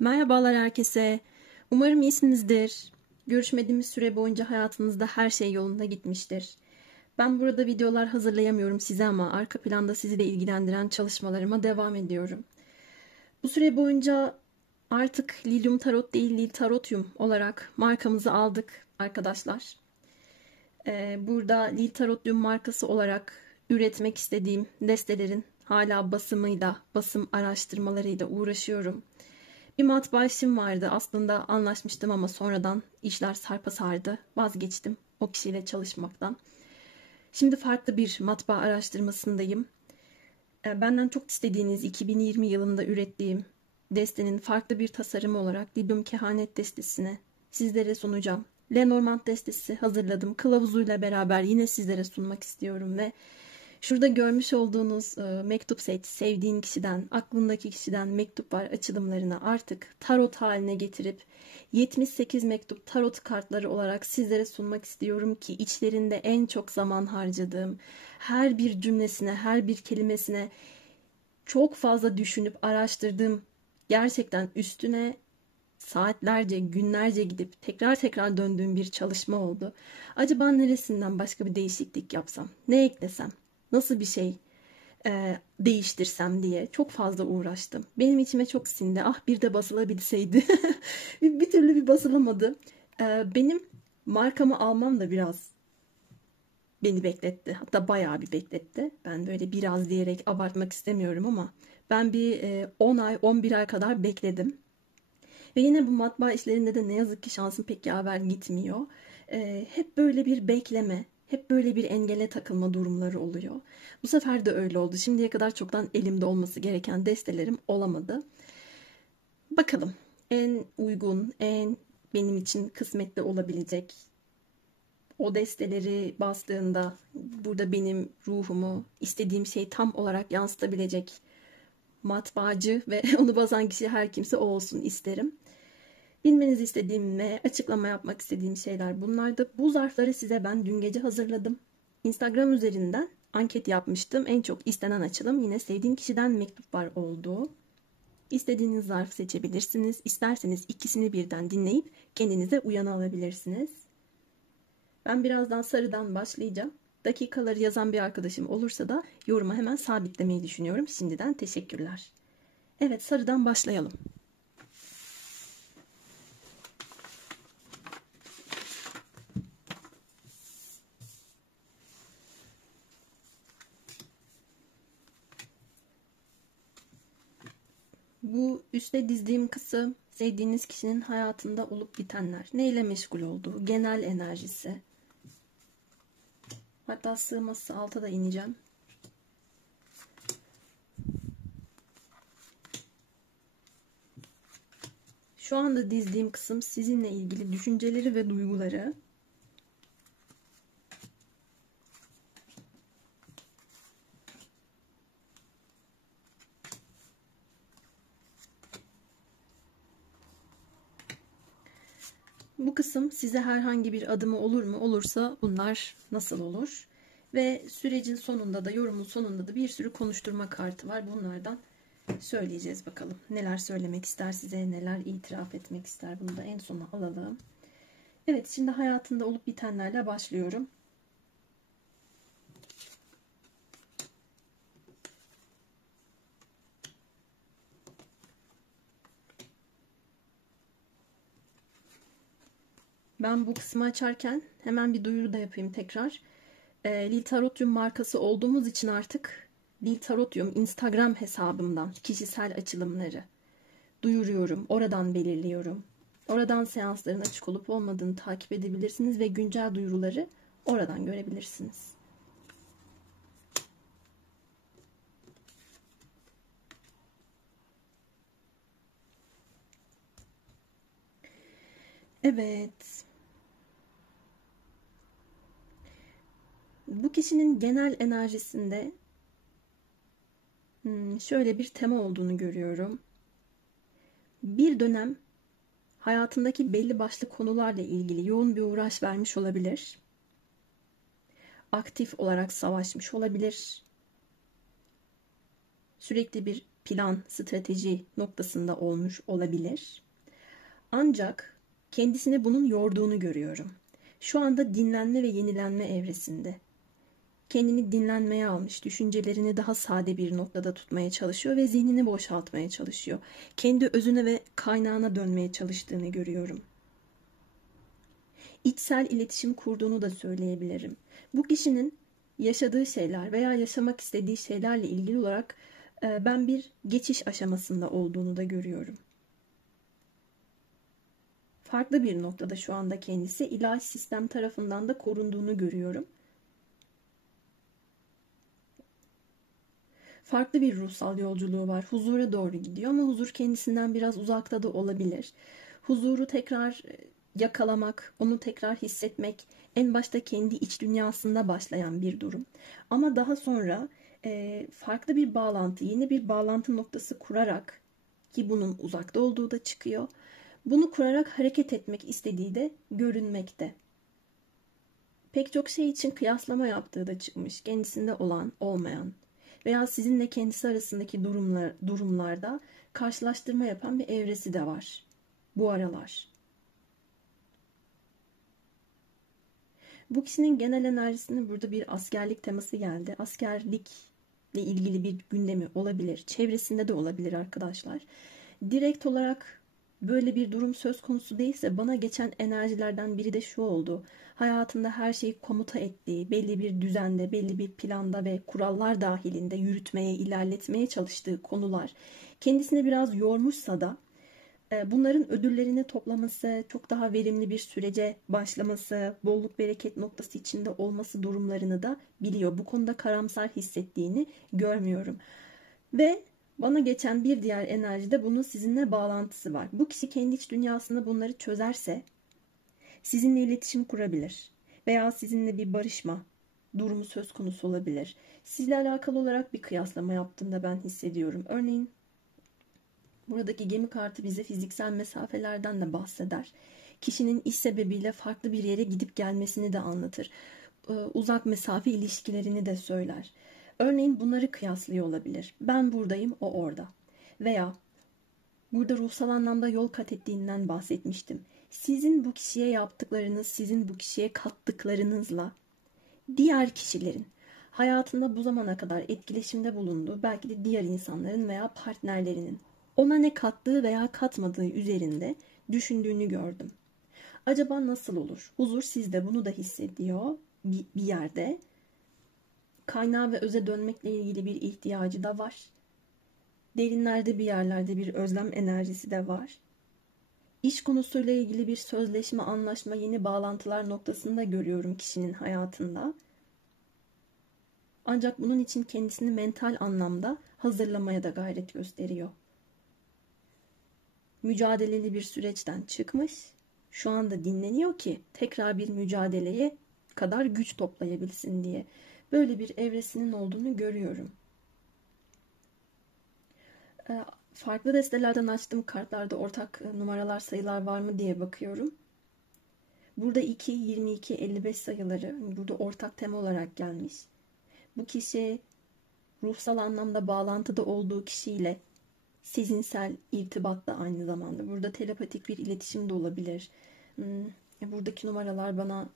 Merhabalar herkese. Umarım iyisinizdir. Görüşmediğimiz süre boyunca hayatınızda her şey yolunda gitmiştir. Ben burada videolar hazırlayamıyorum size ama arka planda sizi de ilgilendiren çalışmalarıma devam ediyorum. Bu süre boyunca artık Lilyum Tarot değil Lil Tarotyum olarak markamızı aldık arkadaşlar. Burada Lil Tarotyum markası olarak üretmek istediğim destelerin hala basımıyla, basım araştırmalarıyla uğraşıyorum. Bir matbaa işim vardı. Aslında anlaşmıştım ama sonradan işler sarpa sardı. Vazgeçtim o kişiyle çalışmaktan. Şimdi farklı bir matbaa araştırmasındayım. Benden çok istediğiniz 2020 yılında ürettiğim destenin farklı bir tasarımı olarak Lilyum Kehanet destesini sizlere sunacağım. Lenormand destesi hazırladım. Kılavuzuyla beraber yine sizlere sunmak istiyorum ve şurada görmüş olduğunuz mektup seti, sevdiğin kişiden, aklındaki kişiden mektuplar açılımlarını artık tarot haline getirip 78 mektup tarot kartları olarak sizlere sunmak istiyorum ki içlerinde en çok zaman harcadığım, her bir cümlesine, her bir kelimesine çok fazla düşünüp araştırdığım, gerçekten üstüne saatlerce, günlerce gidip tekrar tekrar döndüğüm bir çalışma oldu. Acaba neresinden başka bir değişiklik yapsam, ne eklesem, nasıl bir şey değiştirsem diye çok fazla uğraştım. Benim içime çok sindi. Ah bir de basılabilseydi. bir türlü bir basılamadı. Benim markamı almam da biraz beni bekletti. Hatta bayağı bir bekletti. Ben böyle biraz diyerek abartmak istemiyorum ama ben bir 10 ay, 11 ay kadar bekledim. Ve yine bu matbaa işlerinde de ne yazık ki şansım pek yaver gitmiyor. Hep böyle bir bekleme, hep böyle bir engele takılma durumları oluyor. Bu sefer de öyle oldu. Şimdiye kadar çoktan elimde olması gereken destelerim olamadı. Bakalım en uygun, en benim için kısmetli olabilecek o desteleri bastığında burada benim ruhumu, istediğim şeyi tam olarak yansıtabilecek matbaacı ve onu basan kişi her kimse o olsun isterim. Bilmenizi istediğim ve açıklama yapmak istediğim şeyler bunlardı. Bu zarfları size ben dün gece hazırladım. Instagram üzerinden anket yapmıştım. En çok istenen açılım yine sevdiğim kişiden mektuplar oldu. İstediğiniz zarfı seçebilirsiniz. İsterseniz ikisini birden dinleyip kendinize uyanı alabilirsiniz. Ben birazdan sarıdan başlayacağım. Dakikaları yazan bir arkadaşım olursa da yoruma hemen sabitlemeyi düşünüyorum. Şimdiden teşekkürler. Evet, sarıdan başlayalım. Bu üstte dizdiğim kısım sevdiğiniz kişinin hayatında olup bitenler. Neyle meşgul olduğu, genel enerjisi. Hatta sığması alta da ineceğim. Şu anda dizdiğim kısım sizinle ilgili düşünceleri ve duyguları. Bu kısım size herhangi bir adımı olur mu? Olursa bunlar nasıl olur? Ve sürecin sonunda da, yorumun sonunda da bir sürü konuşturma kartı var. Bunlardan söyleyeceğiz bakalım. Neler söylemek ister size, neler itiraf etmek ister. Bunu da en sona alalım. Evet, şimdi hayatında olup bitenlerle başlıyorum. Ben bu kısmı açarken hemen bir duyuru da yapayım tekrar. Lil Tarotyum markası olduğumuz için artık Lil Tarotyum Instagram hesabımdan kişisel açılımları duyuruyorum. Oradan belirliyorum. Oradan seansların açık olup olmadığını takip edebilirsiniz ve güncel duyuruları oradan görebilirsiniz. Evet. Bu kişinin genel enerjisinde şöyle bir tema olduğunu görüyorum. Bir dönem hayatındaki belli başlı konularla ilgili yoğun bir uğraş vermiş olabilir. Aktif olarak savaşmış olabilir. Sürekli bir plan, strateji noktasında olmuş olabilir. Ancak kendisini bunun yorduğunu görüyorum. Şu anda dinlenme ve yenilenme evresinde. Kendini dinlenmeye almış, düşüncelerini daha sade bir noktada tutmaya çalışıyor ve zihnini boşaltmaya çalışıyor. Kendi özüne ve kaynağına dönmeye çalıştığını görüyorum. İçsel iletişim kurduğunu da söyleyebilirim. Bu kişinin yaşadığı şeyler veya yaşamak istediği şeylerle ilgili olarak ben bir geçiş aşamasında olduğunu da görüyorum. Farklı bir noktada şu anda kendisi, ilahi sistem tarafından da korunduğunu görüyorum. Farklı bir ruhsal yolculuğu var. Huzura doğru gidiyor ama huzur kendisinden biraz uzakta da olabilir. Huzuru tekrar yakalamak, onu tekrar hissetmek en başta kendi iç dünyasında başlayan bir durum. Ama daha sonra farklı bir bağlantı, yeni bir bağlantı noktası kurarak, ki bunun uzakta olduğu da çıkıyor, bunu kurarak hareket etmek istediği de görünmekte. Pek çok şey için kıyaslama yaptığı da çıkmış. Kendisinde olan, olmayan veya sizinle kendisi arasındaki durumlarda karşılaştırma yapan bir evresi de var bu aralar. Bu kişinin genel enerjisinde burada bir askerlik teması geldi. Askerlikle ilgili bir gündemi olabilir. Çevresinde de olabilir arkadaşlar. Direkt olarak böyle bir durum söz konusu değilse bana geçen enerjilerden biri de şu oldu. Hayatında her şeyi komuta ettiği, belli bir düzende, belli bir planda ve kurallar dahilinde yürütmeye, ilerletmeye çalıştığı konular kendisini biraz yormuşsa da bunların ödüllerini toplaması, çok daha verimli bir sürece başlaması, bolluk bereket noktası içinde olması durumlarını da biliyor. Bu konuda karamsar hissettiğini görmüyorum. Ve bana geçen bir diğer enerjide bunun sizinle bağlantısı var. Bu kişi kendi iç dünyasında bunları çözerse sizinle iletişim kurabilir. Veya sizinle bir barışma durumu söz konusu olabilir. Sizle alakalı olarak bir kıyaslama yaptığında ben hissediyorum. Örneğin buradaki gemi kartı bize fiziksel mesafelerden de bahseder. Kişinin iş sebebiyle farklı bir yere gidip gelmesini de anlatır. Uzak mesafe ilişkilerini de söyler. Örneğin bunları kıyaslıyor olabilir. Ben buradayım, o orada. Veya burada ruhsal anlamda yol kat ettiğinden bahsetmiştim. Sizin bu kişiye yaptıklarınız, sizin bu kişiye kattıklarınızla diğer kişilerin hayatında bu zamana kadar etkileşimde bulunduğu belki de diğer insanların veya partnerlerinin ona ne kattığı veya katmadığı üzerinde düşündüğünü gördüm. Acaba nasıl olur? Huzur sizde bunu da hissediyor bir yerde. Kaynağı ve öze dönmekle ilgili bir ihtiyacı da var. Derinlerde bir yerlerde bir özlem enerjisi de var. İş konusuyla ilgili bir sözleşme, anlaşma, yeni bağlantılar noktasında görüyorum kişinin hayatında. Ancak bunun için kendisini mental anlamda hazırlamaya da gayret gösteriyor. Mücadeleli bir süreçten çıkmış, şu anda dinleniyor ki tekrar bir mücadeleye kadar güç toplayabilsin diye. Böyle bir evresinin olduğunu görüyorum. Farklı destelerden açtığım kartlarda ortak numaralar, sayılar var mı diye bakıyorum. Burada 2, 22, 55 sayıları burada ortak tema olarak gelmiş. Bu kişi ruhsal anlamda bağlantıda olduğu kişiyle sezinsel irtibatta aynı zamanda. Burada telepatik bir iletişim de olabilir. Buradaki numaralar bana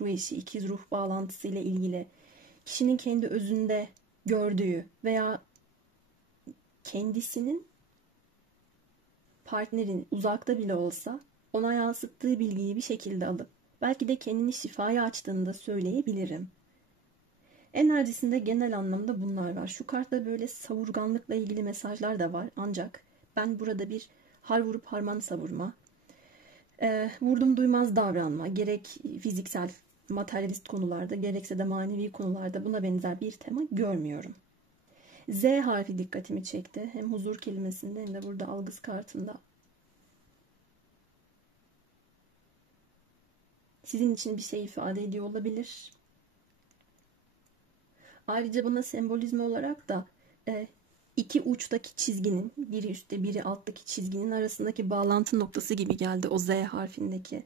ruh eşi, ikiz ruh bağlantısı ile ilgili kişinin kendi özünde gördüğü veya kendisinin partnerin uzakta bile olsa ona yansıttığı bilgiyi bir şekilde alıp belki de kendini şifaya açtığını da söyleyebilirim. Enerjisinde genel anlamda bunlar var. Şu kartta böyle savurganlıkla ilgili mesajlar da var. Ancak ben burada bir har vurup harman savurma, vurdum duymaz davranma, gerek fiziksel, materyalist konularda, gerekse de manevi konularda buna benzer bir tema görmüyorum. Z harfi dikkatimi çekti. Hem huzur kelimesinde hem de burada algıs kartında. Sizin için bir şey ifade ediyor olabilir. Ayrıca bana sembolizm olarak da iki uçtaki çizginin, biri üstte biri alttaki çizginin arasındaki bağlantı noktası gibi geldi o Z harfindeki.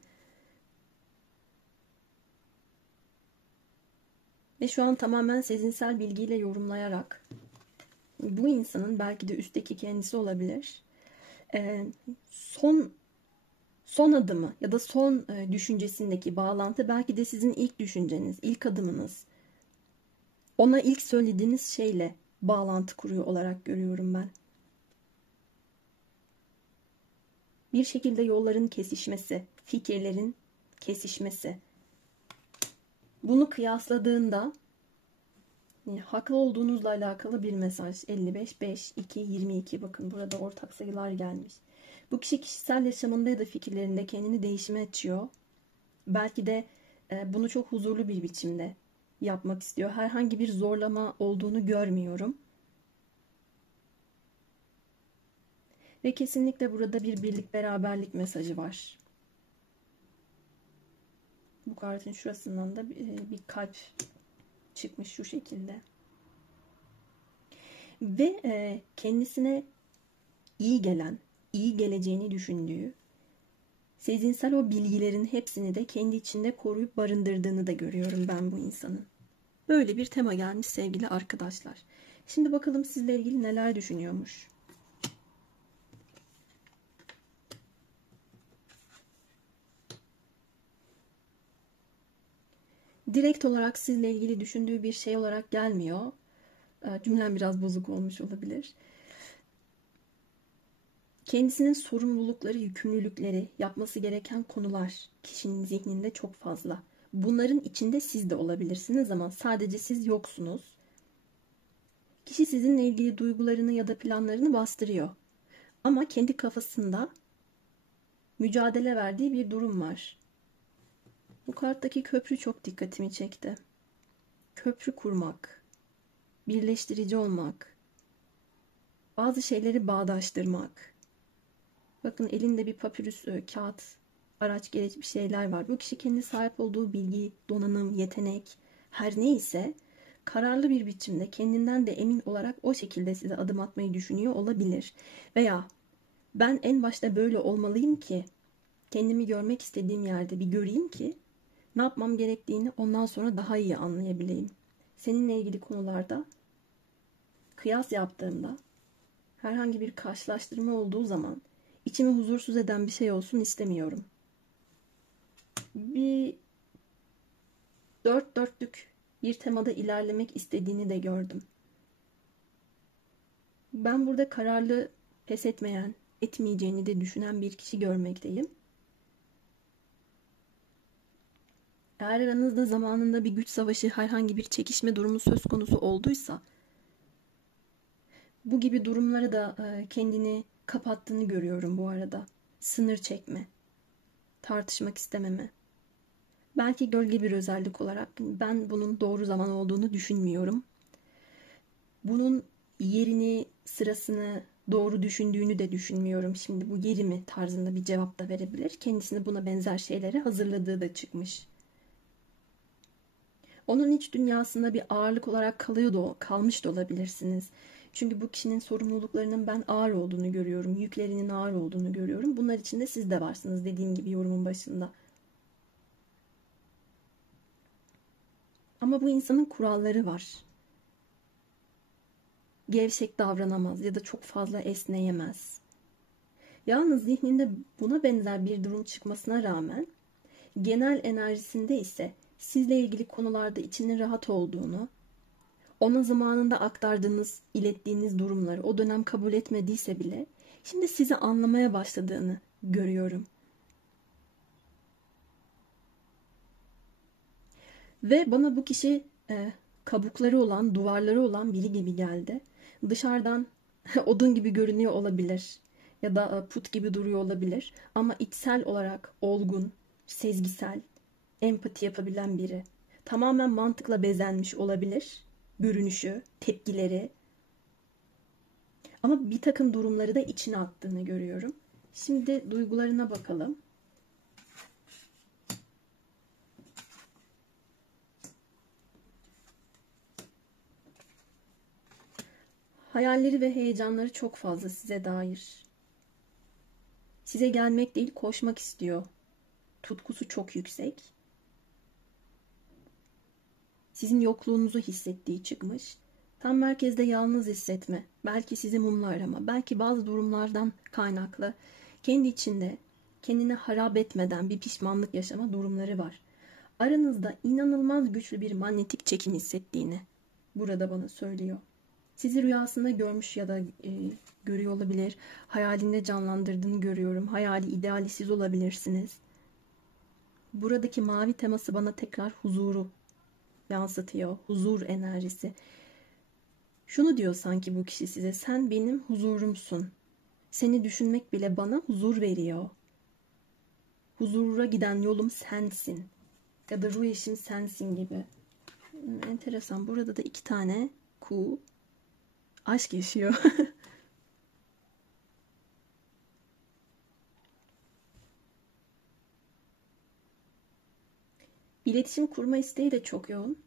Ve şu an tamamen sezinsel bilgiyle yorumlayarak Bu insanın belki de üstteki kendisi olabilir. Ee, son adımı ya da son düşüncesindeki bağlantı belki de sizin ilk düşünceniz, ilk adımınız. Ona ilk söylediğiniz şeyle bağlantı kuruyor olarak görüyorum ben. Bir şekilde yolların kesişmesi, fikirlerin kesişmesi. Bunu kıyasladığında haklı olduğunuzla alakalı bir mesaj. 55, 5, 2, 22. Bakın burada ortak sayılar gelmiş. Bu kişi kişisel yaşamında ya da fikirlerinde kendini değişime açıyor. Belki de bunu çok huzurlu bir biçimde yapmak istiyor. Herhangi bir zorlama olduğunu görmüyorum. Ve kesinlikle burada bir birlik beraberlik mesajı var. Bu kartın şurasından da bir kalp çıkmış şu şekilde. Ve kendisine iyi gelen, iyi geleceğini düşündüğü, sezinsel o bilgilerin hepsini de kendi içinde koruyup barındırdığını da görüyorum ben bu insanın. Böyle bir tema gelmiş sevgili arkadaşlar. Şimdi bakalım sizle ilgili neler düşünüyormuş. Direkt olarak sizle ilgili düşündüğü bir şey olarak gelmiyor. Cümlem biraz bozuk olmuş olabilir. Kendisinin sorumlulukları, yükümlülükleri, yapması gereken konular kişinin zihninde çok fazla. Bunların içinde siz de olabilirsiniz ama sadece siz yoksunuz. Kişi sizinle ilgili duygularını ya da planlarını bastırıyor. Ama kendi kafasında mücadele verdiği bir durum var. Bu karttaki köprü çok dikkatimi çekti. Köprü kurmak, birleştirici olmak, bazı şeyleri bağdaştırmak. Bakın elinde bir papirüs, kağıt, araç gereç bir şeyler var. Bu kişi kendi sahip olduğu bilgi, donanım, yetenek her neyse kararlı bir biçimde kendinden de emin olarak o şekilde size adım atmayı düşünüyor olabilir. Veya ben en başta böyle olmalıyım ki kendimi görmek istediğim yerde bir göreyim ki ne yapmam gerektiğini ondan sonra daha iyi anlayabileyim. Seninle ilgili konularda kıyas yaptığımda herhangi bir karşılaştırma olduğu zaman içimi huzursuz eden bir şey olsun istemiyorum. Bir dört dörtlük bir temada ilerlemek istediğini de gördüm. Ben burada kararlı, pes etmeyen, etmeyeceğini de düşünen bir kişi görmekteyim. Eğer aranızda zamanında bir güç savaşı, herhangi bir çekişme durumu söz konusu olduysa, bu gibi durumları da kendini kapattığını görüyorum bu arada. Sınır çekme, tartışmak istememe. Belki gölge bir özellik olarak ben bunun doğru zaman olduğunu düşünmüyorum. Bunun yerini, sırasını doğru düşündüğünü de düşünmüyorum. Şimdi bu yeri mi tarzında bir cevap da verebilir. Kendisini buna benzer şeylere hazırladığı da çıkmış. Onun iç dünyasında bir ağırlık olarak kalmış da olabilirsiniz. Çünkü bu kişinin sorumluluklarının ben ağır olduğunu görüyorum. Yüklerinin ağır olduğunu görüyorum. Bunlar içinde siz de varsınız dediğim gibi yorumun başında. Ama bu insanın kuralları var. Gevşek davranamaz ya da çok fazla esneyemez. Yalnız zihninde buna benzer bir durum çıkmasına rağmen genel enerjisinde ise sizle ilgili konularda içinin rahat olduğunu, ona zamanında aktardığınız, ilettiğiniz durumları o dönem kabul etmediyse bile şimdi sizi anlamaya başladığını görüyorum. Ve bana bu kişi kabukları olan, duvarları olan biri gibi geldi. Dışarıdan odun gibi görünüyor olabilir ya da put gibi duruyor olabilir ama içsel olarak olgun, sezgisel, empati yapabilen biri. Tamamen mantıkla bezenmiş olabilir görünüşü, tepkileri ama bir takım durumları da içine attığını görüyorum. Şimdi duygularına bakalım. Hayalleri ve heyecanları çok fazla size dair. Size gelmek değil, koşmak istiyor. Tutkusu çok yüksek. Sizin yokluğunuzu hissettiği çıkmış. Tam merkezde yalnız hissetme, belki sizi mumla arama, belki bazı durumlardan kaynaklı kendi içinde kendini harap etmeden bir pişmanlık yaşama durumları var. Aranızda inanılmaz güçlü bir manyetik çekim hissettiğini burada bana söylüyor. Sizi rüyasında görmüş ya da görüyor olabilir. Hayalinde canlandırdığını görüyorum. Hayali ideali siz olabilirsiniz. Buradaki mavi teması bana tekrar huzuru yansıtıyor. Huzur enerjisi. Şunu diyor sanki bu kişi size: sen benim huzurumsun. Seni düşünmek bile bana huzur veriyor. Huzura giden yolum sensin. Ya da ruh eşim sensin gibi. Enteresan. Burada da 2 tane kuğu aşk yaşıyor. İletişim kurma isteği de çok yoğun.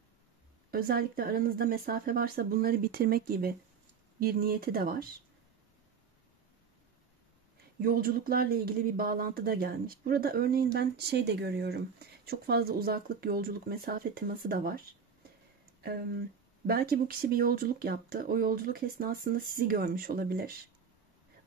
Özellikle aranızda mesafe varsa bunları bitirmek gibi bir niyeti de var. Yolculuklarla ilgili bir bağlantı da gelmiş. Burada örneğin ben şey de görüyorum. Çok fazla uzaklık, yolculuk, mesafe teması da var. Belki bu kişi bir yolculuk yaptı. O yolculuk esnasında sizi görmüş olabilir.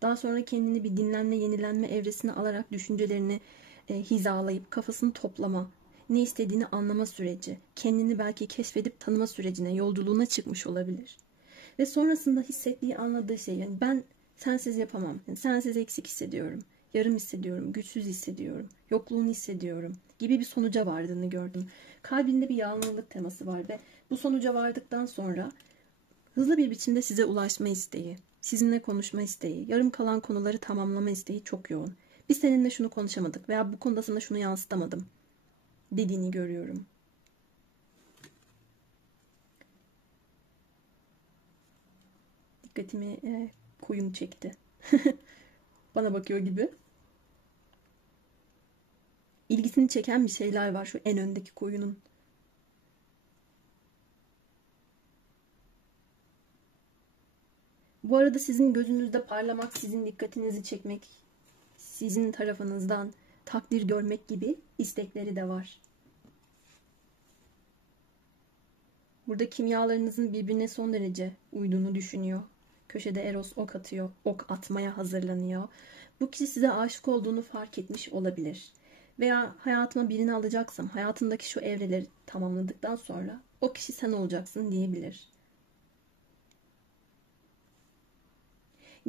Daha sonra kendini bir dinlenme, yenilenme evresine alarak düşüncelerini hizalayıp kafasını toplama, ne istediğini anlama süreci, kendini belki keşfedip tanıma sürecine, yolculuğuna çıkmış olabilir. Ve sonrasında hissettiği, anladığı şey, yani ben sensiz yapamam, yani sensiz eksik hissediyorum, yarım hissediyorum, güçsüz hissediyorum, yokluğunu hissediyorum gibi bir sonuca vardığını gördüm. Kalbinde bir yalnızlık teması var ve bu sonuca vardıktan sonra hızlı bir biçimde size ulaşma isteği, sizinle konuşma isteği, yarım kalan konuları tamamlama isteği çok yoğun. Biz seninle şunu konuşamadık veya bu konuda sana şunu yansıtamadım dediğini görüyorum. Dikkatimi koyun çekti. Bana bakıyor gibi. İlgisini çeken bir şeyler var şu en öndeki koyunun. Bu arada sizin gözünüzde parlamak, sizin dikkatinizi çekmek, sizin tarafınızdan takdir görmek gibi istekleri de var. Burada kimyalarınızın birbirine son derece uyduğunu düşünüyor. Köşede Eros ok atıyor, ok atmaya hazırlanıyor. Bu kişi size aşık olduğunu fark etmiş olabilir. Veya hayatıma birini alacaksam, hayatındaki şu evreleri tamamladıktan sonra o kişi sen olacaksın diyebilir.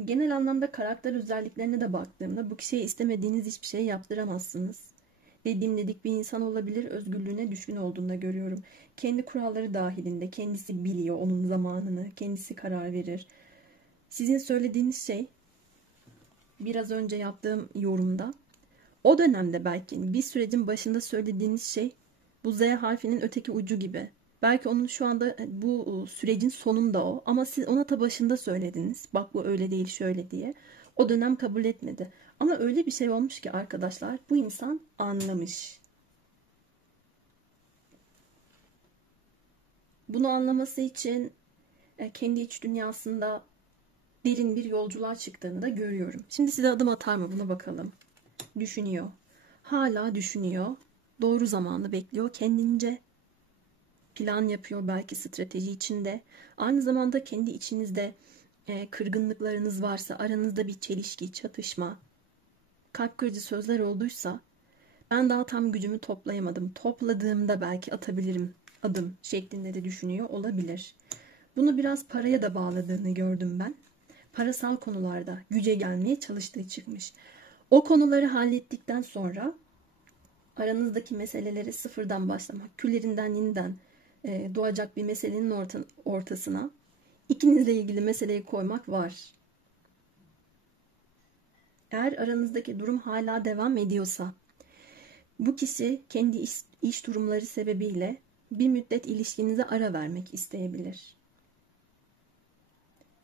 Genel anlamda karakter özelliklerine de baktığımda bu kişiye istemediğiniz hiçbir şey yaptıramazsınız. Dediğim dedik bir insan olabilir, özgürlüğüne düşkün olduğunu görüyorum. Kendi kuralları dahilinde, kendisi biliyor onun zamanını, kendisi karar verir. Sizin söylediğiniz şey, biraz önce yaptığım yorumda, o dönemde belki bir sürecin başında söylediğiniz şey bu Z harfinin öteki ucu gibi. Belki onun şu anda bu sürecin sonunda o, ama siz ona ta başında söylediniz. Bak bu öyle değil şöyle diye. O dönem kabul etmedi. Ama öyle bir şey olmuş ki arkadaşlar, bu insan anlamış. Bunu anlaması için kendi iç dünyasında derin bir yolculuğa çıktığını da görüyorum. Şimdi size adım atar mı buna bakalım. Düşünüyor. Hala düşünüyor. Doğru zamanı bekliyor kendince. Plan yapıyor belki strateji içinde. Aynı zamanda kendi içinizde kırgınlıklarınız varsa, aranızda bir çelişki, çatışma, kalp kırıcı sözler olduysa, ben daha tam gücümü toplayamadım. Topladığımda belki atabilirim adım şeklinde de düşünüyor olabilir. Bunu biraz paraya da bağladığını gördüm ben. Parasal konularda güce gelmeye çalıştığı çıkmış. O konuları hallettikten sonra aranızdaki meseleleri sıfırdan başlamak, küllerinden yeniden doğacak bir meselenin ortasına ikinizle ilgili meseleyi koymak var. Eğer aranızdaki durum hala devam ediyorsa, bu kişi kendi iş durumları sebebiyle bir müddet ilişkinize ara vermek isteyebilir.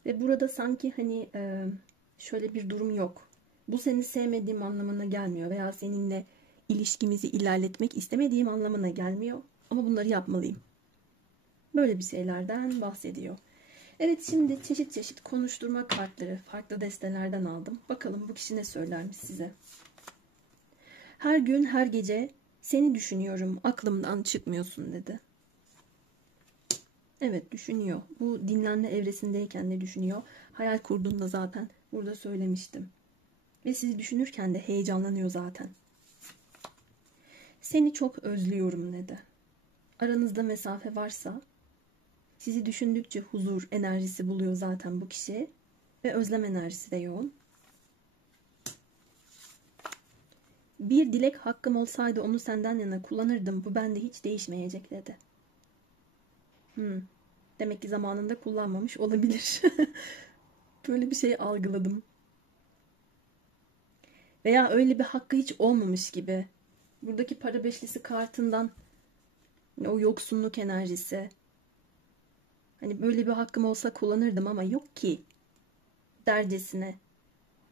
Ve burada sanki hani şöyle bir durum yok. Bu seni sevmediğim anlamına gelmiyor veya seninle ilişkimizi ilerletmek istemediğim anlamına gelmiyor. Ama bunları yapmalıyım. Böyle bir şeylerden bahsediyor. Evet, şimdi çeşit çeşit konuşturma kartları farklı destelerden aldım. Bakalım bu kişi ne söylermiş size. Her gün her gece seni düşünüyorum, aklımdan çıkmıyorsun dedi. Evet, düşünüyor. Bu dinlenme evresindeyken de düşünüyor. Hayal kurduğunda zaten burada söylemiştim. Ve sizi düşünürken de heyecanlanıyor zaten. Seni çok özlüyorum dedi. Aranızda mesafe varsa sizi düşündükçe huzur enerjisi buluyor zaten bu kişi. Ve özlem enerjisi de yoğun. Bir dilek hakkım olsaydı onu senden yana kullanırdım. Bu bende hiç değişmeyecek dedi. Demek ki zamanında kullanmamış olabilir. Böyle bir şey algıladım. Veya öyle bir hakkı hiç olmamış gibi. Buradaki para beşlisi kartından o yoksunluk enerjisi. Hani böyle bir hakkım olsa kullanırdım ama yok ki dercesine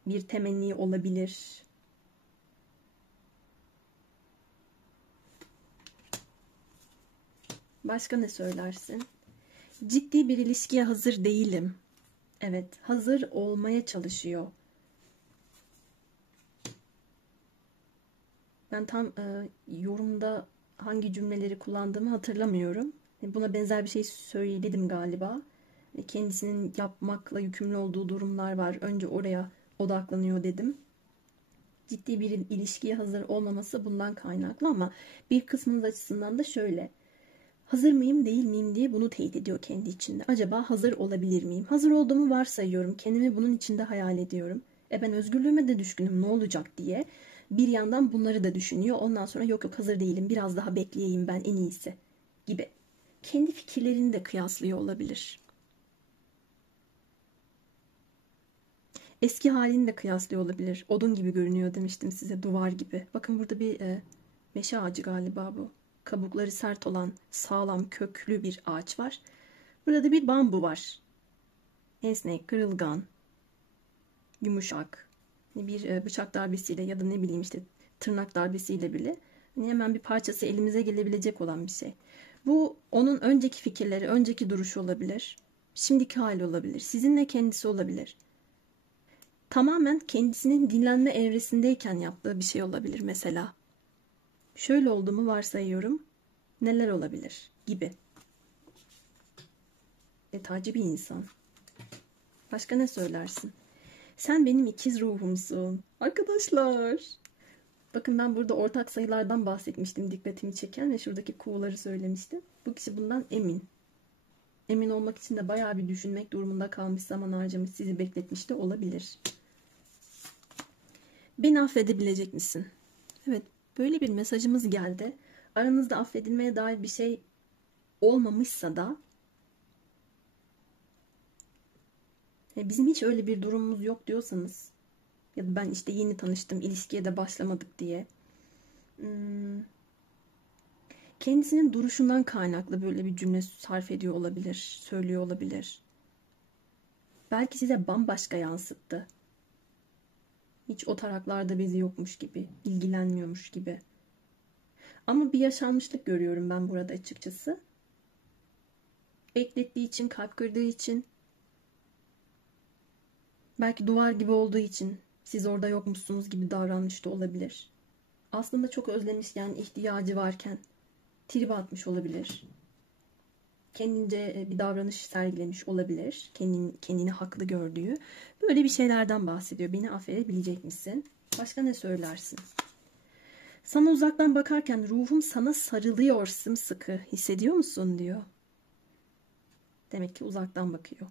bir temenni olabilir. Başka ne söylersin? Ciddi bir ilişkiye hazır değilim. Evet, hazır olmaya çalışıyor. Ben tam yorumda hangi cümleleri kullandığımı hatırlamıyorum. Buna benzer bir şey söyledim galiba. Kendisinin yapmakla yükümlü olduğu durumlar var. Önce oraya odaklanıyor dedim. Ciddi bir ilişkiye hazır olmaması bundan kaynaklı ama bir kısmınız açısından da şöyle. Hazır mıyım değil miyim diye bunu teyit ediyor kendi içinde. Acaba hazır olabilir miyim? Hazır olduğumu varsayıyorum. Kendimi bunun içinde hayal ediyorum. Ben özgürlüğüme de düşkünüm ne olacak diye. Bir yandan bunları da düşünüyor. Ondan sonra yok hazır değilim biraz daha bekleyeyim ben en iyisi gibi. Kendi fikirlerini de kıyaslıyor olabilir. Eski halini de kıyaslıyor olabilir. Odun gibi görünüyor demiştim size duvar gibi. Bakın burada bir meşe ağacı galiba bu. Kabukları sert olan sağlam köklü bir ağaç var. Burada da bir bambu var. Esnek, kırılgan, yumuşak. Bir bıçak darbesiyle ya da ne bileyim işte tırnak darbesiyle bile hani hemen bir parçası elimize gelebilecek olan bir şey. Bu onun önceki fikirleri, önceki duruşu olabilir. Şimdiki hali olabilir. Sizinle kendisi olabilir. Tamamen kendisinin dinlenme evresindeyken yaptığı bir şey olabilir mesela. Şöyle olduğumu varsayıyorum. Neler olabilir gibi. Detaycı bir insan. Başka ne söylersin? Sen benim ikiz ruhumsun. Arkadaşlar. Bakın ben burada ortak sayılardan bahsetmiştim dikkatimi çeken ve şuradaki kuğuları söylemiştim. Bu kişi bundan emin. Emin olmak için de bayağı bir düşünmek durumunda kalmış, zaman harcamış, sizi bekletmiş de olabilir. Beni affedebilecek misin? Evet, böyle bir mesajımız geldi. Aranızda affedilmeye dair bir şey olmamışsa da bizim hiç öyle bir durumumuz yok diyorsanız ya da ben işte yeni tanıştım, ilişkiye de başlamadık diye kendisinin duruşundan kaynaklı böyle bir cümle sarf ediyor olabilir, söylüyor olabilir. Belki size bambaşka yansıttı. Hiç o taraklarda bezi yokmuş gibi, ilgilenmiyormuş gibi. Ama bir yaşanmışlık görüyorum ben burada açıkçası. Beklettiği için, kalp kırdığı için, belki duvar gibi olduğu için siz orada yokmuşsunuz gibi davranmış da olabilir. Aslında çok özlemişken, ihtiyacı varken trip atmış olabilir. Kendince bir davranış sergilemiş olabilir. Kendini haklı gördüğü. Böyle bir şeylerden bahsediyor. Beni affedebilecek misin? Başka ne söylersin? Sana uzaktan bakarken ruhum sana sarılıyor sımsıkı. Hissediyor musun diyor. Demek ki uzaktan bakıyor.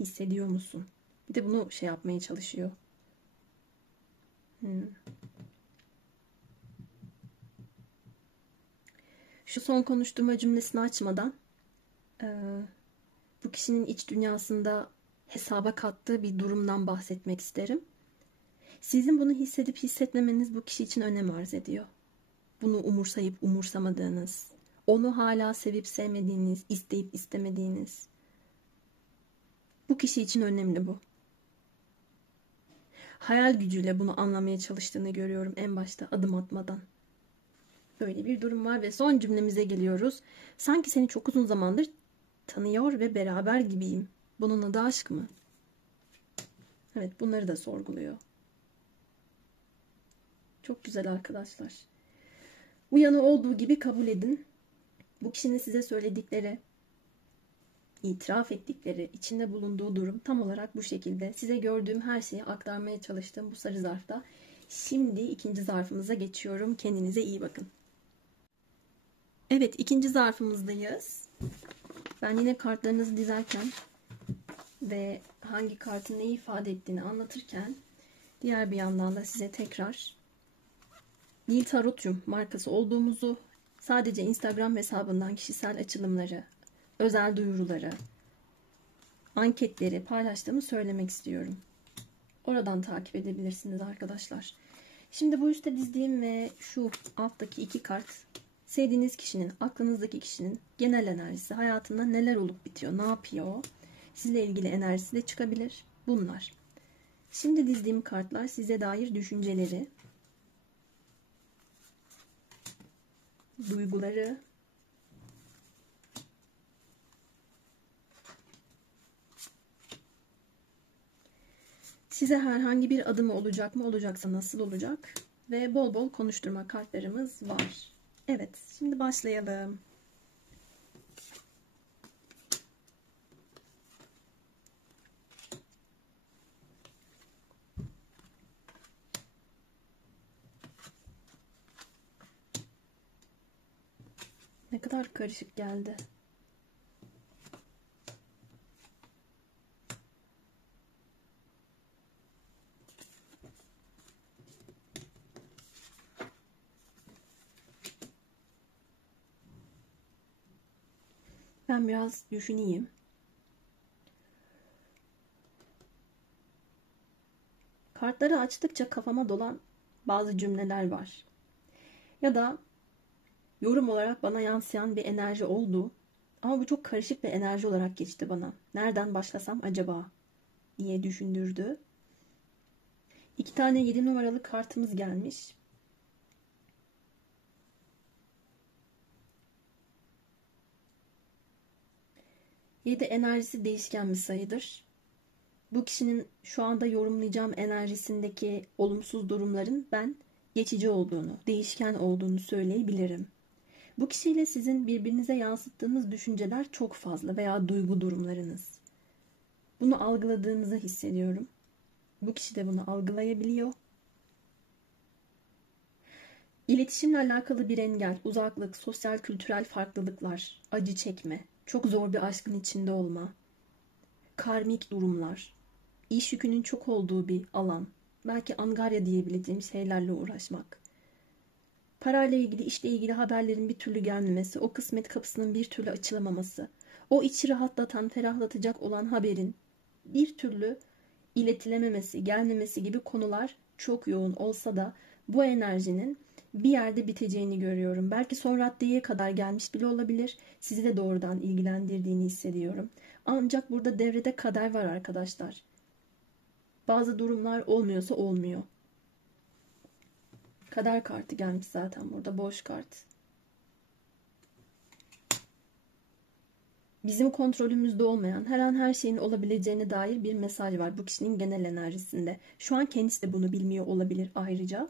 Hissediyor musun? Bir de bunu şey yapmaya çalışıyor. Şu son konuşturma cümlesini açmadan bu kişinin iç dünyasında hesaba kattığı bir durumdan bahsetmek isterim. Sizin bunu hissedip hissetmemeniz bu kişi için önem arz ediyor. Bunu umursayıp umursamadığınız, onu hala sevip sevmediğiniz, isteyip istemediğiniz. Bu kişi için önemli bu. Hayal gücüyle bunu anlamaya çalıştığını görüyorum en başta adım atmadan. Böyle bir durum var ve son cümlemize geliyoruz. Sanki seni çok uzun zamandır tanıyor ve beraber gibiyim. Bunun adı aşk mı? Evet, bunları da sorguluyor. Çok güzel arkadaşlar. Uyanı olduğu gibi kabul edin. Bu kişinin size söyledikleri, itiraf ettikleri, içinde bulunduğu durum tam olarak bu şekilde. Size gördüğüm her şeyi aktarmaya çalıştım bu sarı zarfta. Şimdi ikinci zarfımıza geçiyorum. Kendinize iyi bakın. Evet, ikinci zarfımızdayız. Ben yine kartlarınızı dizerken ve hangi kartın neyi ifade ettiğini anlatırken diğer bir yandan da size tekrar Nil Tarotyum markası olduğumuzu, sadece Instagram hesabından kişisel açılımları, özel duyuruları, anketleri paylaştığımı söylemek istiyorum. Oradan takip edebilirsiniz arkadaşlar. Şimdi bu üstte dizdiğim ve şu alttaki iki kart sevdiğiniz kişinin, aklınızdaki kişinin genel enerjisi, hayatında neler olup bitiyor, ne yapıyor, sizle ilgili enerjisi de çıkabilir. Bunlar. Şimdi dizdiğim kartlar size dair düşünceleri, duyguları, size herhangi bir adımı olacak mı, olacaksa nasıl olacak ve bol bol konuşturma kartlarımız var. Evet, şimdi başlayalım. Ne kadar karışık geldi. Ben biraz düşüneyim. Kartları açtıkça kafama dolan bazı cümleler var. Ya da yorum olarak bana yansıyan bir enerji oldu. Ama bu çok karışık bir enerji olarak geçti bana. Nereden başlasam acaba diye düşündürdü. 2 tane 7 numaralı kartımız gelmiş. Yedi enerjisi değişken bir sayıdır. Bu kişinin şu anda yorumlayacağım enerjisindeki olumsuz durumların ben geçici olduğunu, değişken olduğunu söyleyebilirim. Bu kişiyle sizin birbirinize yansıttığınız düşünceler çok fazla veya duygu durumlarınız. Bunu algıladığınızı hissediyorum. Bu kişi de bunu algılayabiliyor. İletişimle alakalı bir engel, uzaklık, sosyal kültürel farklılıklar, acı çekme, çok zor bir aşkın içinde olma, karmik durumlar, iş yükünün çok olduğu bir alan, belki angarya diyebileceğim şeylerle uğraşmak. Parayla ilgili, işle ilgili haberlerin bir türlü gelmemesi, o kısmet kapısının bir türlü açılamaması, o içi rahatlatan, ferahlatacak olan haberin bir türlü iletilememesi, gelmemesi gibi konular çok yoğun olsa da bu enerjinin bir yerde biteceğini görüyorum. Belki son raddeye kadar gelmiş bile olabilir. Sizi de doğrudan ilgilendirdiğini hissediyorum. Ancak burada devrede kader var arkadaşlar. Bazı durumlar olmuyorsa olmuyor. Kader kartı gelmiş zaten burada. Boş kart. Bizim kontrolümüzde olmayan her an her şeyin olabileceğine dair bir mesaj var bu kişinin genel enerjisinde. Şu an kendisi de bunu bilmiyor olabilir ayrıca.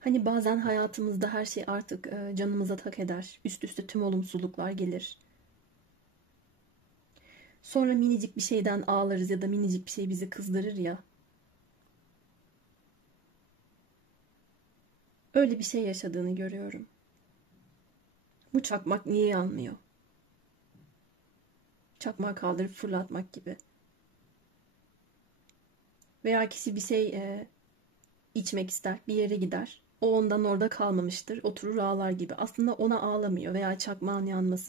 Hani bazen hayatımızda her şey artık canımıza tak eder. Üst üste tüm olumsuzluklar gelir. Sonra minicik bir şeyden ağlarız ya da minicik bir şey bizi kızdırır ya. Öyle bir şey yaşadığını görüyorum. Bu çakmak niye yanmıyor? Çakmağı kaldırıp fırlatmak gibi. Veya kişi bir şey içmek ister, bir yere gider. O ondan orada kalmamıştır, oturur ağlar gibi. Aslında ona ağlamıyor veya çakmağın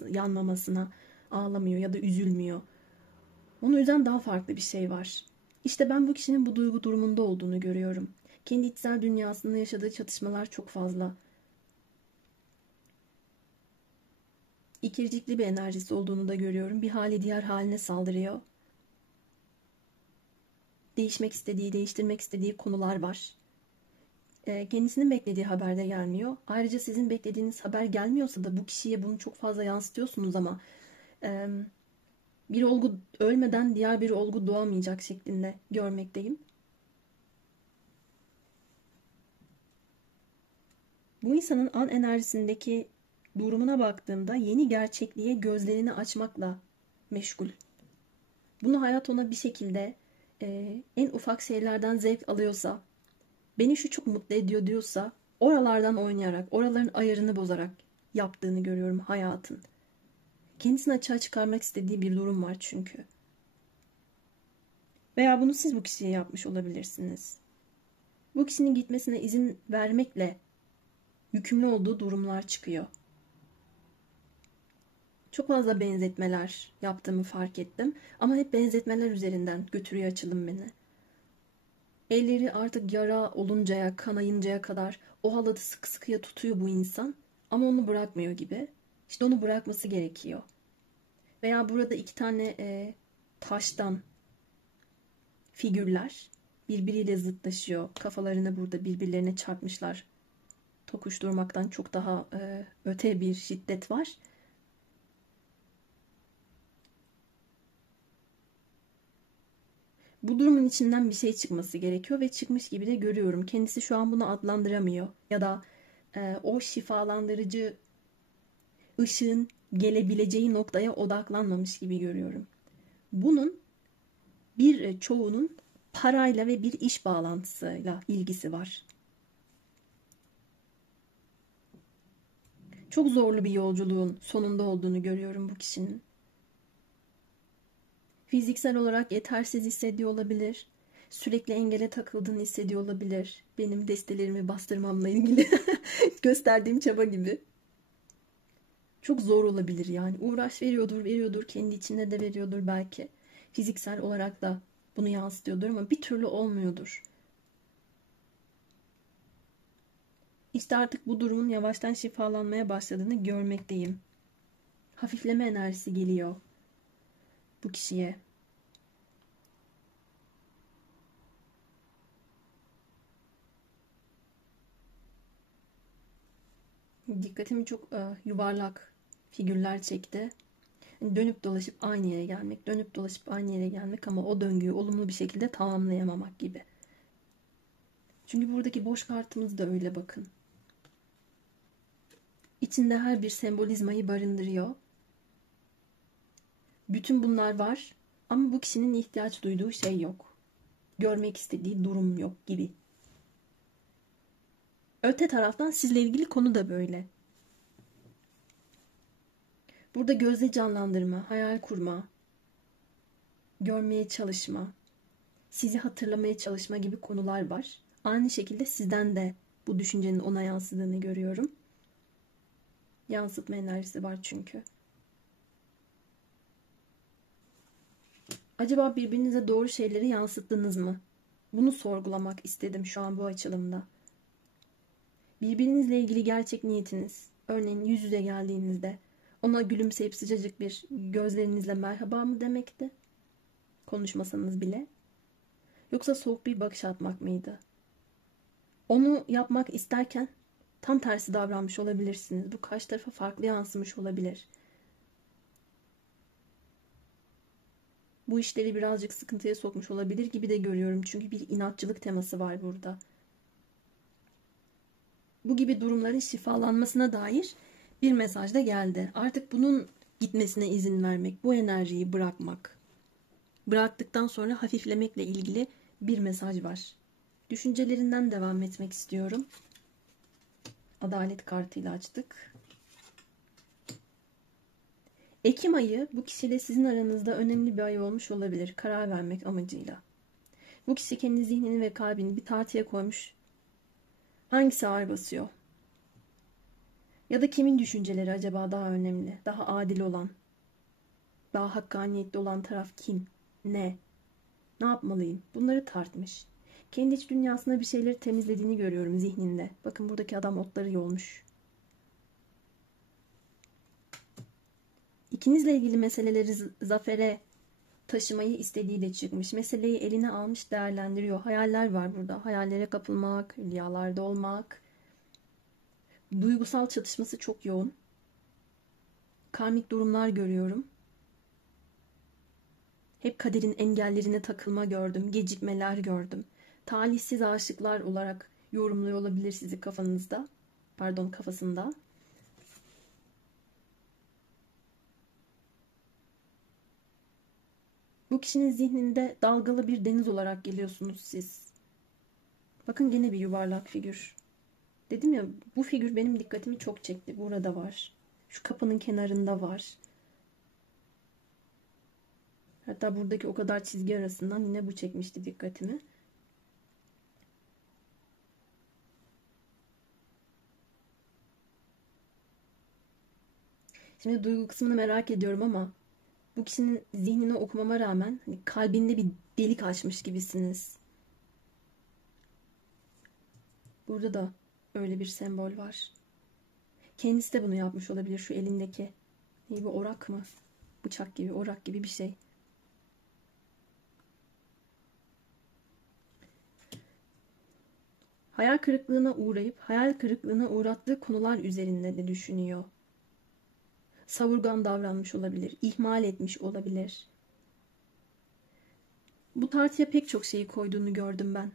yanmamasına ağlamıyor ya da üzülmüyor. Onu üzen daha farklı bir şey var. İşte ben bu kişinin bu duygu durumunda olduğunu görüyorum. Kendi içsel dünyasında yaşadığı çatışmalar çok fazla. İkircikli bir enerjisi olduğunu da görüyorum. Bir hali diğer haline saldırıyor. Değişmek istediği, değiştirmek istediği konular var. Kendisinin beklediği haber de gelmiyor. Ayrıca sizin beklediğiniz haber gelmiyorsa da bu kişiye bunu çok fazla yansıtıyorsunuz ama bir olgu ölmeden diğer bir olgu doğamayacak şeklinde görmekteyim. Bu insanın an enerjisindeki durumuna baktığımda yeni gerçekliğe gözlerini açmakla meşgul. Bunu hayat ona bir şekilde en ufak şeylerden zevk alıyorsa, beni şu çok mutlu ediyor diyorsa, oralardan oynayarak, oraların ayarını bozarak yaptığını görüyorum hayatın. Kendisini açığa çıkarmak istediği bir durum var çünkü. Veya bunu siz bu kişiye yapmış olabilirsiniz. Bu kişinin gitmesine izin vermekle yükümlü olduğu durumlar çıkıyor. Çok fazla benzetmeler yaptığımı fark ettim. Ama hep benzetmeler üzerinden götürüyor açılım beni. Elleri artık yara oluncaya, kanayıncaya kadar o halatı sıkı sıkıya tutuyor bu insan. Ama onu bırakmıyor gibi. İşte onu bırakması gerekiyor. Veya burada iki tane taştan figürler birbiriyle zıtlaşıyor. Kafalarını burada birbirlerine çarpmışlar. Tokuşturmaktan çok daha öte bir şiddet var. Bu durumun içinden bir şey çıkması gerekiyor ve çıkmış gibi de görüyorum. Kendisi şu an bunu adlandıramıyor. Ya da o şifalandırıcı ışığın gelebileceği noktaya odaklanmamış gibi görüyorum. Bunun bir çoğunun parayla ve bir iş bağlantısıyla ilgisi var. Çok zorlu bir yolculuğun sonunda olduğunu görüyorum bu kişinin. Fiziksel olarak yetersiz hissediyor olabilir. Sürekli engele takıldığını hissediyor olabilir. Benim destelerimi bastırmamla ilgili gösterdiğim çaba gibi. Çok zor olabilir yani. Uğraş veriyordur. Kendi içinde de veriyordur belki. Fiziksel olarak da bunu yansıtıyordur ama bir türlü olmuyordur. İşte artık bu durumun yavaştan şifalanmaya başladığını görmekteyim. Hafifleme enerjisi geliyor bu kişiye. Dikkatimi çok yuvarlak figürler çekti. Dönüp dolaşıp aynı yere gelmek, dönüp dolaşıp aynı yere gelmek ama o döngüyü olumlu bir şekilde tamamlayamamak gibi. Çünkü buradaki boş kartımız da öyle bakın. İçinde her bir sembolizmayı barındırıyor. Bütün bunlar var ama bu kişinin ihtiyaç duyduğu şey yok. Görmek istediği durum yok gibi. Öte taraftan sizle ilgili konu da böyle. Burada gözle canlandırma, hayal kurma, görmeye çalışma, sizi hatırlamaya çalışma gibi konular var. Aynı şekilde sizden de bu düşüncenin ona yansıdığını görüyorum. Yansıtma enerjisi var çünkü. Acaba birbirinize doğru şeyleri yansıttınız mı? Bunu sorgulamak istedim şu an bu açılımda. Birbirinizle ilgili gerçek niyetiniz, örneğin yüz yüze geldiğinizde ona gülümseyip sıcacık bir gözlerinizle merhaba mı demekti? Konuşmasanız bile. Yoksa soğuk bir bakış atmak mıydı? Onu yapmak isterken tam tersi davranmış olabilirsiniz. Bu karşı tarafa farklı yansımış olabilir. Bu işleri birazcık sıkıntıya sokmuş olabilir gibi de görüyorum. Çünkü bir inatçılık teması var burada. Bu gibi durumların şifalanmasına dair bir mesaj da geldi. Artık bunun gitmesine izin vermek, bu enerjiyi bırakmak. Bıraktıktan sonra hafiflemekle ilgili bir mesaj var. Düşüncelerinden devam etmek istiyorum. Adalet kartıyla açtık. Ekim ayı bu kişiyle sizin aranızda önemli bir ay olmuş olabilir. Karar vermek amacıyla. Bu kişi kendi zihnini ve kalbini bir tartıya koymuş. Hangisi ağır basıyor? Ya da kimin düşünceleri acaba daha önemli, daha adil olan, daha hakkaniyetli olan taraf kim? Ne? Ne yapmalıyım? Bunları tartmış. Kendi iç dünyasında bir şeyleri temizlediğini görüyorum zihninde. Bakın buradaki adam otları yolmuş. İkinizle ilgili meseleleri zafere taşımayı istediğiyle çıkmış. Meseleyi eline almış, değerlendiriyor. Hayaller var burada. Hayallere kapılmak, rüyalarda olmak. Duygusal çatışması çok yoğun. Karmik durumlar görüyorum. Hep kaderin engellerine takılma gördüm. Gecikmeler gördüm. Talihsiz aşıklar olarak yorumluyor olabilir sizi kafanızda. Pardon, kafasında. Bu kişinin zihninde dalgalı bir deniz olarak geliyorsunuz siz. Bakın gene bir yuvarlak figür. Dedim ya, bu figür benim dikkatimi çok çekti. Burada var. Şu kapının kenarında var. Hatta buradaki o kadar çizgi arasından yine bu çekmişti dikkatimi. Şimdi duygu kısmını merak ediyorum ama bu kişinin zihnini okumama rağmen hani kalbinde bir delik açmış gibisiniz. Burada da öyle bir sembol var. Kendisi de bunu yapmış olabilir, şu elindeki. Bu orak mı? Bıçak gibi, orak gibi bir şey. Hayal kırıklığına uğrayıp hayal kırıklığına uğrattığı konular üzerinde de düşünüyor. Savurgan davranmış olabilir, ihmal etmiş olabilir. Bu tartıya pek çok şeyi koyduğunu gördüm ben.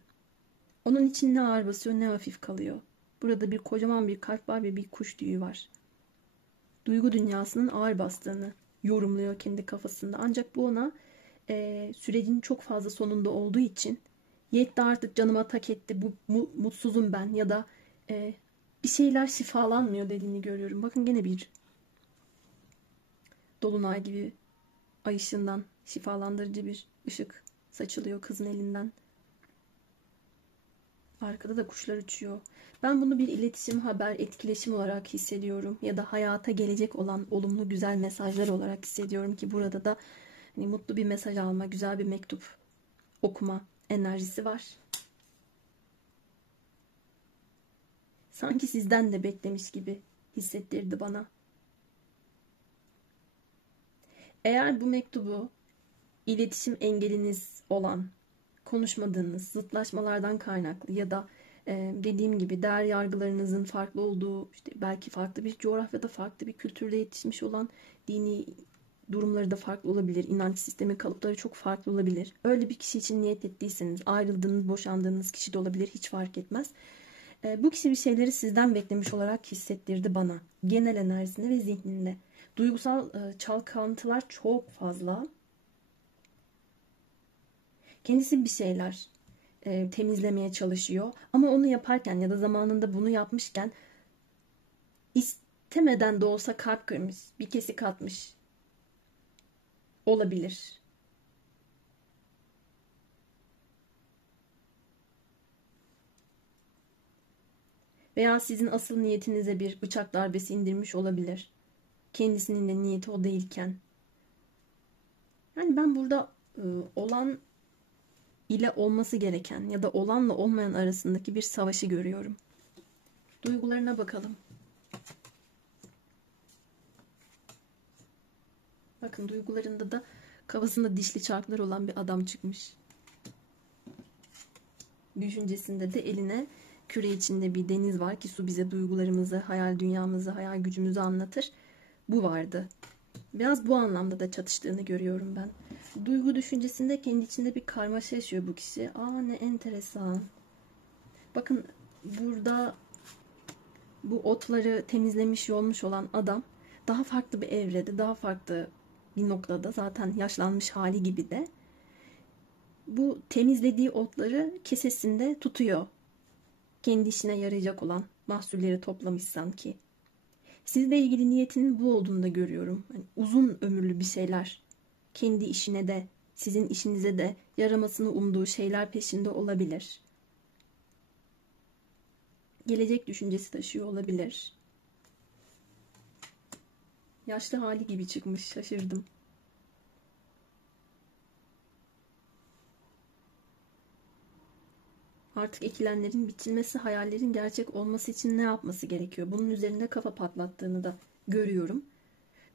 Onun için ne ağır basıyor ne hafif kalıyor. Burada bir kocaman bir kalp var ve bir kuş tüyü var. Duygu dünyasının ağır bastığını yorumluyor kendi kafasında. Ancak bu ona sürecin çok fazla sonunda olduğu için yetti artık, canıma tak etti, mutsuzum ben ya da bir şeyler şifalanmıyor dediğini görüyorum. Bakın gene bir dolunay gibi ay ışığından şifalandırıcı bir ışık saçılıyor kızın elinden. Arkada da kuşlar uçuyor. Ben bunu bir iletişim, haber, etkileşim olarak hissediyorum. Ya da hayata gelecek olan olumlu, güzel mesajlar olarak hissediyorum ki burada da hani mutlu bir mesaj alma, güzel bir mektup okuma enerjisi var. Sanki sizden de beklemiş gibi hissettirdi bana. Eğer bu mektubu iletişim engeliniz olan, konuşmadığınız zıtlaşmalardan kaynaklı ya da dediğim gibi değer yargılarınızın farklı olduğu, işte belki farklı bir coğrafyada, farklı bir kültürde yetişmiş olan, dini durumları da farklı olabilir. İnanç sistemi, kalıpları çok farklı olabilir. Öyle bir kişi için niyet ettiyseniz, ayrıldığınız, boşandığınız kişi de olabilir, hiç fark etmez. Bu kişi bir şeyleri sizden beklemiş olarak hissettirdi bana. Genel enerjisinde ve zihninde. Duygusal çalkantılar çok fazla. Kendisi bir şeyler temizlemeye çalışıyor. Ama onu yaparken ya da zamanında bunu yapmışken istemeden de olsa kalp kırmış, bir kesik atmış olabilir. Veya sizin asıl niyetinize bir bıçak darbesi indirmiş olabilir. Kendisinin de niyeti o değilken. Yani ben burada olan ile olması gereken ya da olanla olmayan arasındaki bir savaşı görüyorum. Duygularına bakalım. Bakın duygularında da kafasında dişli çarklar olan bir adam çıkmış. Düşüncesinde de eline küre içinde bir deniz var ki su bize duygularımızı, hayal dünyamızı, hayal gücümüzü anlatır. Bu vardı. Biraz bu anlamda da çatıştığını görüyorum ben. Duygu düşüncesinde kendi içinde bir karmaşa yaşıyor bu kişi. Aa, ne enteresan. Bakın burada bu otları temizlemiş, yolmuş olan adam daha farklı bir evrede, daha farklı bir noktada, zaten yaşlanmış hali gibi de bu temizlediği otları kesesinde tutuyor. Kendi işine yarayacak olan mahsulleri toplamış sanki. Sizle ilgili niyetinin bu olduğunu da görüyorum. Yani uzun ömürlü bir şeyler. Kendi işine de, sizin işinize de yaramasını umduğu şeyler peşinde olabilir. Gelecek düşüncesi taşıyor olabilir. Yaşlı hali gibi çıkmış, şaşırdım. Artık ekilenlerin biçilmesi, hayallerin gerçek olması için ne yapması gerekiyor? Bunun üzerinde kafa patlattığını da görüyorum.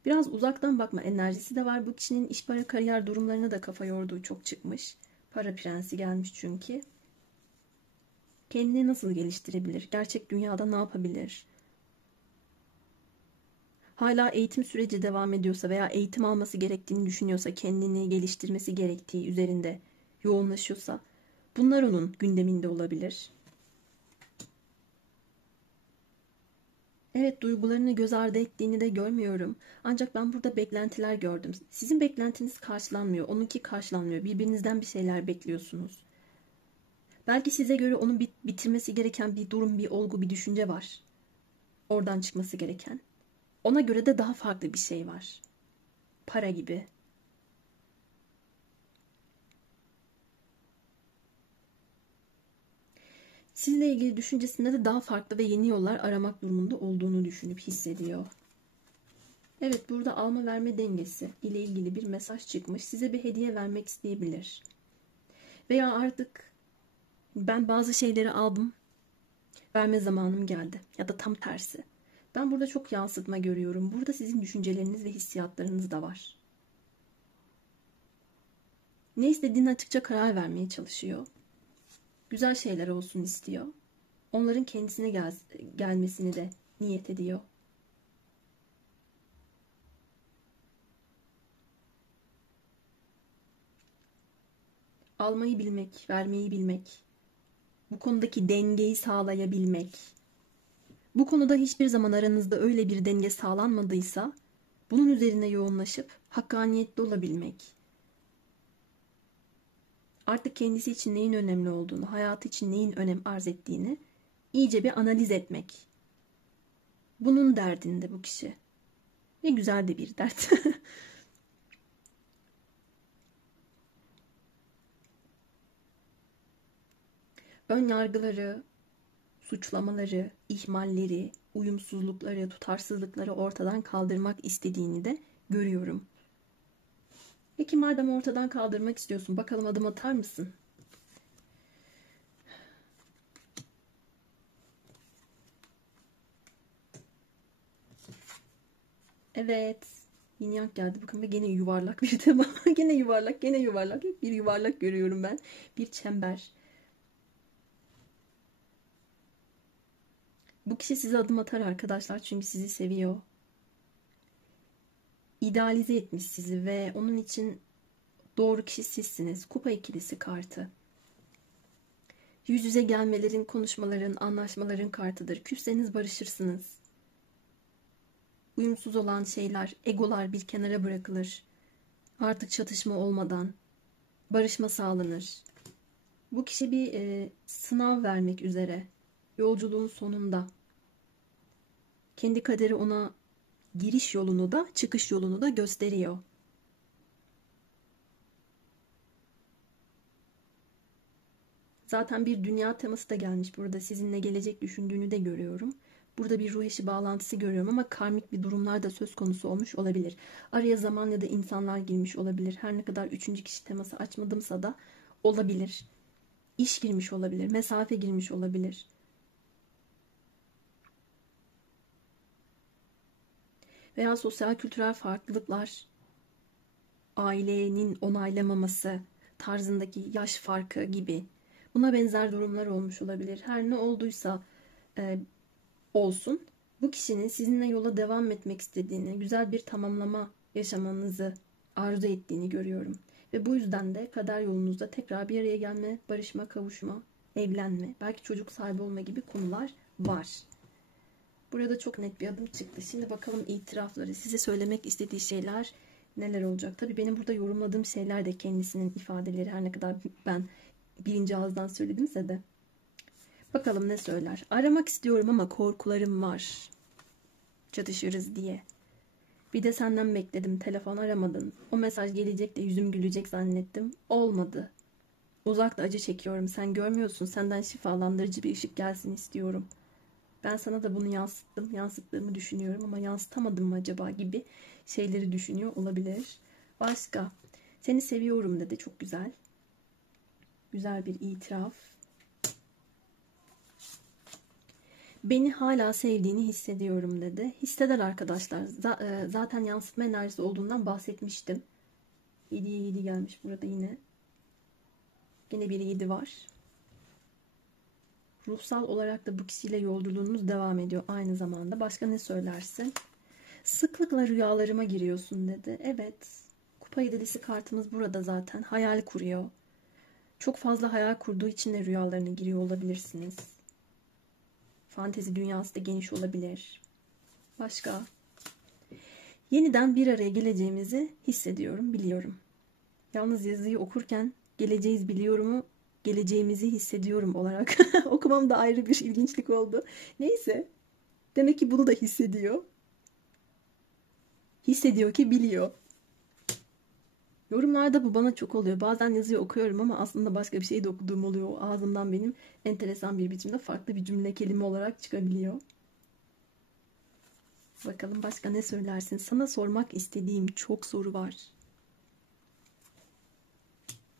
Biraz uzaktan bakma enerjisi de var. Bu kişinin iş, para, kariyer durumlarına da kafa yorduğu çok çıkmış. Para prensi gelmiş çünkü. Kendini nasıl geliştirebilir? Gerçek dünyada ne yapabilir? Hala eğitim süreci devam ediyorsa veya eğitim alması gerektiğini düşünüyorsa, kendini geliştirmesi gerektiği üzerinde yoğunlaşıyorsa bunlar onun gündeminde olabilir. Evet, duygularını göz ardı ettiğini de görmüyorum. Ancak ben burada beklentiler gördüm. Sizin beklentiniz karşılanmıyor, onunki karşılanmıyor. Birbirinizden bir şeyler bekliyorsunuz. Belki size göre onun bitirmesi gereken bir durum, bir olgu, bir düşünce var. Oradan çıkması gereken. Ona göre de daha farklı bir şey var. Para gibi. Sizle ilgili düşüncesinde de daha farklı ve yeni yollar aramak durumunda olduğunu düşünüp hissediyor. Evet, burada alma verme dengesi ile ilgili bir mesaj çıkmış. Size bir hediye vermek isteyebilir. Veya artık ben bazı şeyleri aldım, verme zamanım geldi. Ya da tam tersi. Ben burada çok yansıtma görüyorum. Burada sizin düşünceleriniz ve hissiyatlarınız da var. Ne istediğini açıkça karar vermeye çalışıyor. Güzel şeyler olsun istiyor. Onların kendisine gelmesini de niyet ediyor. Almayı bilmek, vermeyi bilmek, bu konudaki dengeyi sağlayabilmek. Bu konuda hiçbir zaman aranızda öyle bir denge sağlanmadıysa, bunun üzerine yoğunlaşıp hakkaniyetli olabilmek. Artık kendisi için neyin önemli olduğunu, hayatı için neyin önem arz ettiğini iyice bir analiz etmek. Bunun derdinde bu kişi. Ne güzel de bir dert. Ön yargıları, suçlamaları, ihmalleri, uyumsuzlukları, tutarsızlıkları ortadan kaldırmak istediğini de görüyorum. Peki madem ortadan kaldırmak istiyorsun, bakalım adım atar mısın? Evet. Yin Yang geldi. Bakın ve gene yuvarlak bir tema. Gene yuvarlak, gene yuvarlak. Hep bir yuvarlak görüyorum ben. Bir çember. Bu kişi size adım atar arkadaşlar. Çünkü sizi seviyor. İdealize etmiş sizi ve onun için doğru kişi sizsiniz. Kupa ikilisi kartı. Yüz yüze gelmelerin, konuşmaların, anlaşmaların kartıdır. Küsseniz barışırsınız. Uyumsuz olan şeyler, egolar bir kenara bırakılır. Artık çatışma olmadan barışma sağlanır. Bu kişi bir sınav vermek üzere. Yolculuğun sonunda. Kendi kaderi ona giriş yolunu da çıkış yolunu da gösteriyor. Zaten bir dünya teması da gelmiş burada. Sizinle gelecek düşündüğünü de görüyorum. Burada bir ruh eşi bağlantısı görüyorum ama karmik bir durumlar da söz konusu olmuş olabilir. Araya zaman ya da insanlar girmiş olabilir. Her ne kadar üçüncü kişi teması açmadımsa da olabilir. İş girmiş olabilir. Mesafe girmiş olabilir. Veya sosyal kültürel farklılıklar, ailenin onaylamaması tarzındaki yaş farkı gibi buna benzer durumlar olmuş olabilir. Her ne olduysa e, olsun, bu kişinin sizinle yola devam etmek istediğini, güzel bir tamamlama yaşamanızı arzu ettiğini görüyorum. Ve bu yüzden de kader yolunuzda tekrar bir araya gelme, barışma, kavuşma, evlenme, belki çocuk sahibi olma gibi konular var. Burada çok net bir adım çıktı. Şimdi bakalım itirafları, size söylemek istediği şeyler neler olacak? Tabii benim burada yorumladığım şeyler de kendisinin ifadeleri, her ne kadar ben birinci ağızdan söyledimse de. Bakalım ne söyler? Aramak istiyorum ama korkularım var. Çatışırız diye. Bir de senden bekledim, telefon aramadın. O mesaj gelecek de yüzüm gülecek zannettim. Olmadı. Uzakta acı çekiyorum, sen görmüyorsun. Senden şifalandırıcı bir ışık gelsin istiyorum. Ben sana da bunu yansıttım, yansıttığımı düşünüyorum ama yansıtamadım mı acaba gibi şeyleri düşünüyor olabilir. Başka, seni seviyorum dedi, çok güzel. Güzel bir itiraf. Beni hala sevdiğini hissediyorum dedi. Hisseder arkadaşlar. Zaten yansıtma enerjisi olduğundan bahsetmiştim. 7'ye 7 gelmiş burada yine. Yine bir 7 var. Ruhsal olarak da bu kişiyle yolculuğunuz devam ediyor aynı zamanda. Başka ne söylersin? Sıklıkla rüyalarıma giriyorsun dedi. Evet. Kupa yedilisi kartımız burada zaten. Hayal kuruyor. Çok fazla hayal kurduğu için de rüyalarına giriyor olabilirsiniz. Fantezi dünyası da geniş olabilir. Başka? Yeniden bir araya geleceğimizi hissediyorum, biliyorum. Yalnız yazıyı okurken geleceğiz biliyorumu geleceğimizi hissediyorum olarak okumam da ayrı bir ilginçlik oldu. Neyse. Demek ki bunu da hissediyor. Hissediyor ki biliyor. Yorumlarda bu bana çok oluyor. Bazen yazıyı okuyorum ama aslında başka bir şey de okuduğum oluyor. O ağzımdan benim enteresan bir biçimde farklı bir cümle, kelime olarak çıkabiliyor. Bakalım başka ne söylersin? Sana sormak istediğim çok soru var.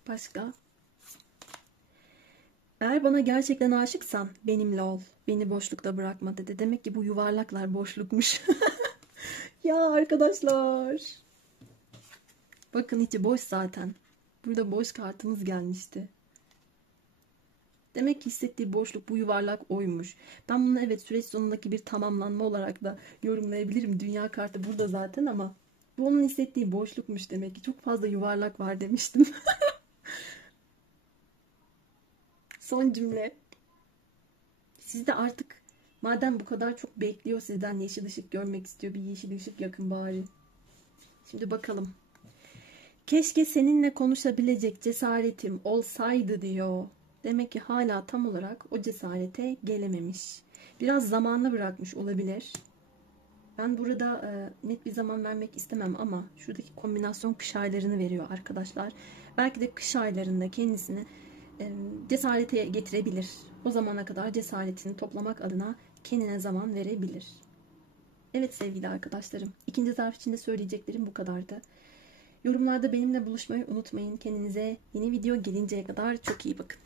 Başka? Eğer bana gerçekten aşıksan benimle ol. Beni boşlukta bırakma dedi. Demek ki bu yuvarlaklar boşlukmuş. Ya arkadaşlar. Bakın içi boş zaten. Burada boş kartımız gelmişti. Demek ki hissettiği boşluk, bu yuvarlak oymuş. Ben bunu evet süreç sonundaki bir tamamlanma olarak da yorumlayabilirim. Dünya kartı burada zaten ama bu onun hissettiği boşlukmuş demek ki. Çok fazla yuvarlak var demiştim. Son cümle. Siz de artık madem bu kadar çok bekliyor sizden, yeşil ışık görmek istiyor, bir yeşil ışık yakın bari. Şimdi bakalım. Keşke seninle konuşabilecek cesaretim olsaydı diyor. Demek ki hala tam olarak o cesarete gelememiş. Biraz zamanla bırakmış olabilir. Ben burada net bir zaman vermek istemem ama şuradaki kombinasyon kış aylarını veriyor arkadaşlar. Belki de kış aylarında kendisini cesarete getirebilir. O zamana kadar cesaretini toplamak adına kendine zaman verebilir. Evet sevgili arkadaşlarım, ikinci zarf için de söyleyeceklerim bu kadardı. Yorumlarda benimle buluşmayı unutmayın. Kendinize yeni video gelinceye kadar çok iyi bakın.